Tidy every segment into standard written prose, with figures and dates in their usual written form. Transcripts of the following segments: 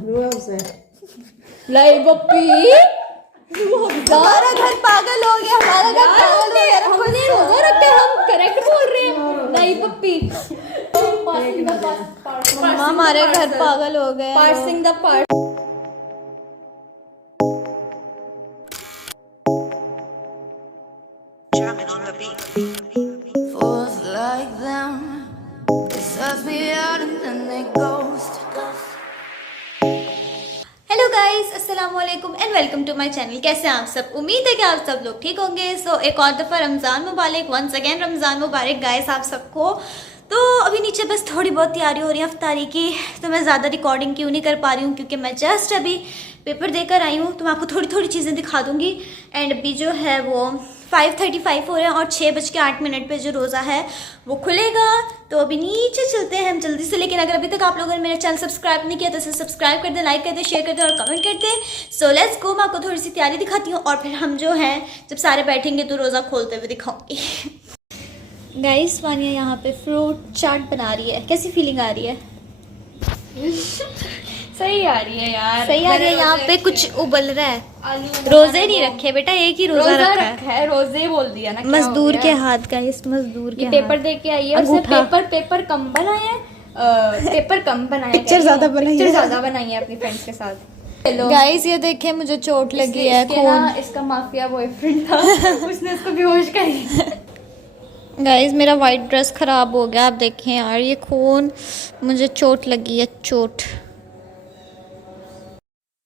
लाई बप्पी, हमारा घर पागल हो गया, हमारा घर पागल हो गया। हमने रोजा रखा, हम करेक्ट बोल रहे हैं। लाई पप्पी, मम्मा हमारे घर पागल हो गए। Parsing the part. Fools like them, they suss me out and then they ghost. Hello guys, अस्सलाम वालेकुम and welcome to my channel. कैसे हैं आप सब? उम्मीद है कि आप सब लोग ठीक होंगे। सो एक और दफ़ा रमज़ान मुबारक, वंस अगेन रमज़ान मुबारक गाइस आप सबको। तो अभी नीचे बस थोड़ी बहुत तैयारी हो रही है इफ्तारी की, तो मैं ज़्यादा रिकॉर्डिंग क्यों नहीं कर पा रही हूँ क्योंकि मैं जस्ट अभी पेपर देकर आई हूँ। तो मैं आपको थोड़ी थोड़ी चीज़ें दिखा दूँगी। एंड अभी जो है वो 5:35 हो रहे हैं और 6:08 पे जो रोज़ा है वो खुलेगा। तो अभी नीचे चलते हैं हम जल्दी से। लेकिन अगर अभी तक आप लोगों ने मेरा चैनल सब्सक्राइब नहीं किया तो इसे सब्सक्राइब कर दें, लाइक कर दें, शेयर कर दें और कमेंट कर दें। So let's go. मैं आपको थोड़ी सी तैयारी दिखाती हूँ और फिर हम जो है जब सारे बैठेंगे तो रोज़ा खोलते हुए दिखाऊंगी। गाइस वानिया यहाँ पे फ्रूट चाट बना रही है। कैसी फीलिंग आ रही है? सही आ रही है यार, सही आ रही है। यहाँ पे कुछ उबल रहा है। रोजे नहीं रखे बेटा, एक ही रोजा रखा है। रोजे बोल दिया ना। मजदूर के हाथ का, इस मजदूर के पेपर दे के आई है, उसने पेपर कम बनाए हैं, पेपर कम बनाए, पिक्चर ज्यादा बनाई है अपनी फ्रेंड्स के साथ। गाइस ये देखें मुझे चोट लगी है, खून। इसका माफिया बॉयफ्रेंड था उसने इसको बेहोश कर दिया। गाइस मेरा वाइट ड्रेस खराब हो गया, आप देखें यार ये खून, मुझे चोट लगी है, चोट।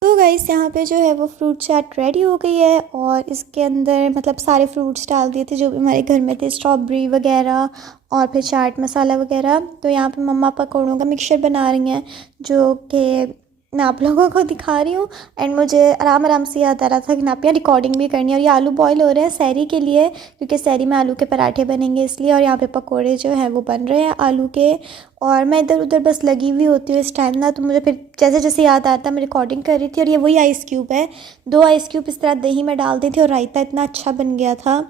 तो गाइस यहाँ पे जो है वो फ्रूट चाट रेडी हो गई है और इसके अंदर मतलब सारे फ्रूट्स डाल दिए थे जो भी हमारे घर में थे, स्ट्रॉबेरी वगैरह और फिर चाट मसाला वगैरह। तो यहाँ पे मम्मा पकौड़ों का मिक्सचर बना रही हैं जो कि मैं आप लोगों को दिखा रही हूँ। एंड मुझे आराम आराम से याद आ रहा था कि आप यहाँ रिकॉर्डिंग भी करनी है। और ये आलू बॉईल हो रहे हैं सहरी के लिए क्योंकि सहरी में आलू के पराठे बनेंगे इसलिए। और यहाँ पे पकोड़े जो हैं वो बन रहे हैं आलू के। और मैं इधर उधर बस लगी हुई होती हूँ इस टाइम ना, तो मुझे फिर जैसे जैसे याद आता मैं रिकॉर्डिंग कर रही थी। और ये वही आइस क्यूब है, 2 आइस क्यूब इस तरह दही में डाल दी थी और रायता इतना अच्छा बन गया था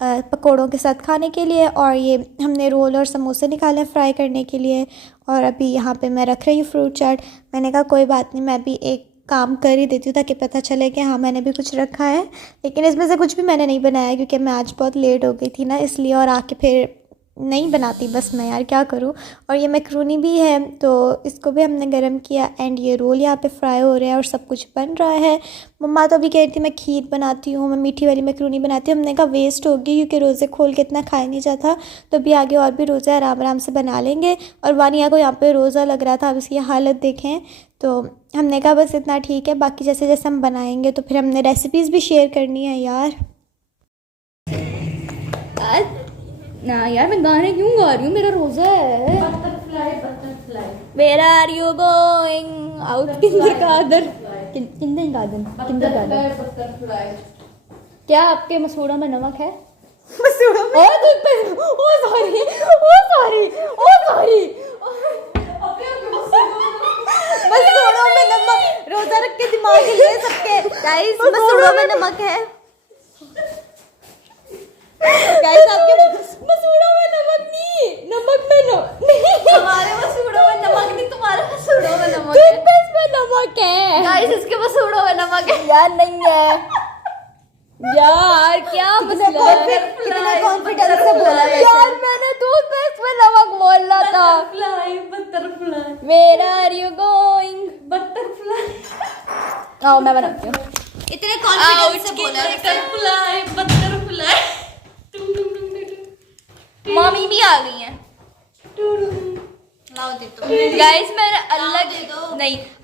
पकोड़ों के साथ खाने के लिए। और ये हमने रोल और समोसे निकाले फ्राई करने के लिए। और अभी यहाँ पे मैं रख रही हूँ फ्रूट चाट। मैंने कहा कोई बात नहीं, मैं भी एक काम कर ही देती हूँ ताकि पता चले कि हाँ मैंने भी कुछ रखा है। लेकिन इसमें से कुछ भी मैंने नहीं बनाया क्योंकि मैं आज बहुत लेट हो गई थी ना, इसलिए। और आके फिर नहीं बनाती बस मैं, यार क्या करूँ। और ये मैक्रोनी भी है तो इसको भी हमने गर्म किया। एंड ये रोल यहाँ पे फ्राई हो रहे हैं और सब कुछ बन रहा है। मम्मा तो अभी कह रही थी मैं खीर बनाती हूँ, मैं मीठी वाली मैक्रोनी बनाती हूँ। हमने कहा वेस्ट होगी क्योंकि रोज़े खोल के इतना खाया नहीं जाता, तो अभी आगे और भी रोज़े आराम आराम से बना लेंगे। और वानिया को यहाँ पे रोज़ा लग रहा था, अब इसकी हालत देखें। तो हमने कहा बस इतना ठीक है, बाकी जैसे जैसे हम बनाएंगे तो फिर हमने रेसिपीज़ भी शेयर करनी है यार। ना यार मैं गाने क्यों गा रही हूँ, मेरा रोजा है। Butterfly where are you going out kindergarten butterfly. क्या आपके मसूड़ा में नमक है? मसूड़ा में ओ सॉरी मसूड़ों में नमक, रोजा रख के दिमाग हिल गए सबके। गाइस मसूड़ों में नमक है। गाइस आपके मसूड़ों में नमक नहीं, नमक में हमारे मसूड़ों में नमक नहीं, तुम्हारे मसूड़ों में नमक है। में नमक है गाइस इसके मसूड़ों में नमक है। यार नहीं है यार, क्या मसला है? कितने कॉन्फिडेंस से बोला है यार मैंने टूथपेस्ट में नमक बोला था। Butterfly where are you going butterfly. आओ मैं बनाती हूँ। इतने कॉन्फिडेंस से बोला है। बटरफ्लाई मम्मी भी आ गई हैं। लाओ दे दो गाइस मैंने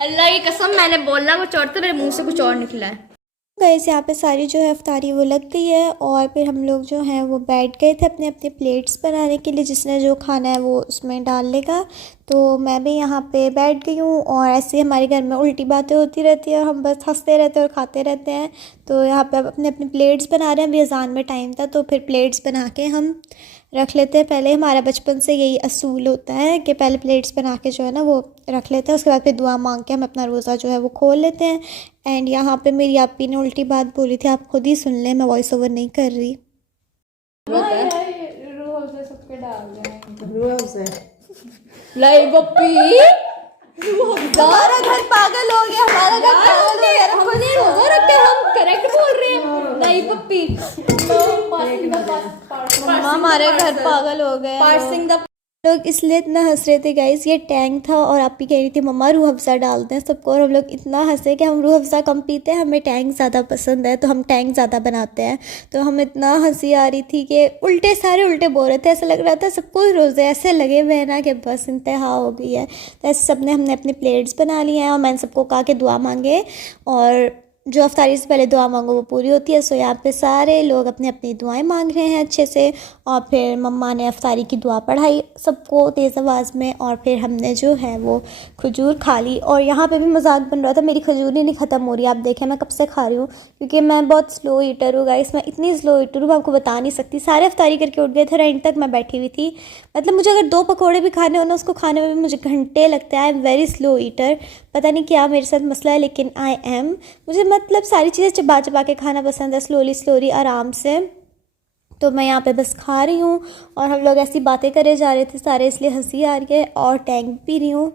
अल्लाह की कसम मैंने बोला वो चोरते मेरे मुंह से कुछ और निकला है। गाइस यहाँ पे सारी जो है इफ्तारी वो लग गई है और फिर हम लोग जो हैं वो बैठ गए थे अपने अपने प्लेट्स बनाने के लिए। जिसने जो खाना है वो उसमें डाल लेगा। तो मैं भी यहाँ पे बैठ गई हूँ और ऐसे ही हमारे घर में उल्टी बातें होती रहती है, हम बस हंसते रहते हैं और खाते रहते हैं। तो यहाँ पे अपने अपने प्लेट्स बना रहे हैं। अभी अजान में टाइम था तो फिर प्लेट्स बना के हम रख लेते हैं। पहले हमारा बचपन से यही असूल होता है कि पहले प्लेट्स बना के जो है ना वो रख लेते हैं, उसके बाद फिर दुआ मांग के हम अपना रोज़ा जो है वो खोल लेते हैं। एंड यहाँ पे मेरी आपी ने उल्टी बात बोली थी, आप खुद ही सुन लें, मैं वॉइस ओवर नहीं कर रही। लाई बप्पी, हमारा घर पागल हो मम्मा हमारे घर पागल हो गए पार्सिंग द लोग इसलिए इतना हंस रहे थे गाइस। ये टैंक था और आप ही कह रही थी मम्मा रूह अफ़ज़ा डालते हैं सबको, और हम लोग इतना हंसे कि हम रूह अफ़ज़ा कम पीते हैं, हमें टैंक ज़्यादा पसंद है तो हम टैंक ज़्यादा बनाते हैं। तो हम इतना हंसी आ रही थी कि उल्टे सारे उल्टे बोल रहे थे, ऐसा लग रहा था सबको रोज़े ऐसे लगे हुए हैं ना कि बस इंतहा हो गई है। तो ऐसे सब ने हमने अपने प्लेट्स बना लिए हैं और मैंने सबको कहा कि दुआ मांगे, और जो अफ्तारी से पहले दुआ मांगो वो पूरी होती है। सो यहाँ पे सारे लोग अपनी अपनी दुआएं मांग रहे हैं अच्छे से, और फिर मम्मा ने अफ्तारी की दुआ पढ़ाई सबको तेज़ आवाज़ में, और फिर हमने जो है वो खजूर खा ली। और यहाँ पे भी मजाक बन रहा था, मेरी खजूर ही नहीं ख़त्म हो रही, आप देखें मैं कब से खा रही हूँ, क्योंकि मैं बहुत स्लो ईटर हूँ गाइस। मैं इतनी स्लो ईटर हूँ मैं आपको बता नहीं सकती। सारे अफ्तारी करके उठ गए थे, एंड तक मैं बैठी हुई थी। मतलब मुझे अगर 2 पकौड़े भी खाने हो ना, उसको खाने में भी मुझे घंटे लगते हैं। I am very slow eater, पता नहीं क्या मेरे साथ मसला है, लेकिन आई एम, मुझे मतलब सारी चीज़ें चबा चबा के खाना पसंद है, स्लोली आराम से। तो मैं यहाँ पे बस खा रही हूँ और हम लोग ऐसी बातें करे जा रहे थे सारे, इसलिए हंसी आ रही है। और टैंक पी रही हूँ।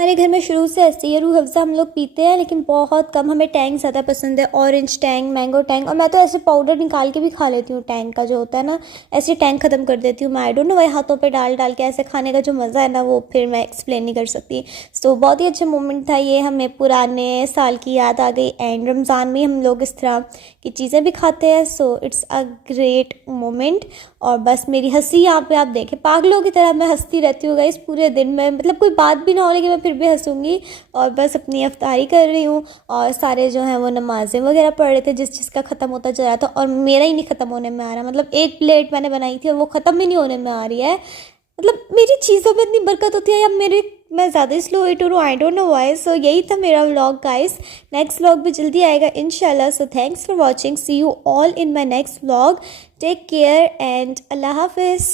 हमारे घर में शुरू से ऐसे ही रूह अफ़ज़ा हम लोग पीते हैं, लेकिन बहुत कम। हमें टैंक ज़्यादा पसंद है, ऑरेंज टैंक, मैंगो टैंक, और मैं तो ऐसे पाउडर निकाल के भी खा लेती हूँ टैंक का जो होता है ना, ऐसे टैंक ख़त्म कर देती हूँ मैं। आई डोंट नो, वही हाथों पे डाल डाल के ऐसे खाने का जो मज़ा है ना, वो फिर मैं एक्सप्लेन नहीं कर सकती। सो बहुत ही अच्छा मोमेंट था ये, हमें पुराने साल की याद आ गई। एंड रमज़ान में हम लोग इस तरह की चीज़ें भी खाते हैं, so it's a great moment. और बस मेरी हंसी यहाँ पे आप देखें, पागलों की तरह मैं हंसती रहती हूँ गाइस पूरे दिन में, मतलब कोई बात भी ना हो लेकिन मैं फिर भी हंसूंगी। और बस अपनी अफ्तारी कर रही हूँ, और सारे जो हैं वो नमाज़ें वगैरह पढ़ रहे थे, जिसका ख़त्म होता जा रहा था, और मेरा ही नहीं ख़त्म होने में आ रहा। मतलब 1 प्लेट मैंने बनाई थी और वो ख़त्म ही नहीं होने में आ रही है। मतलब मेरी चीज़ों में इतनी बरकत होती है, या मैं ज़्यादा स्लो ईटर हूँ, आई डोंट नो व्हाई। सो यही था मेरा व्लॉग गाइस। नेक्स्ट व्लॉग भी जल्दी आएगा इंशाल्लाह। So thanks for watching, see you all in my next vlog. Take care and अल्लाह हाफिज़।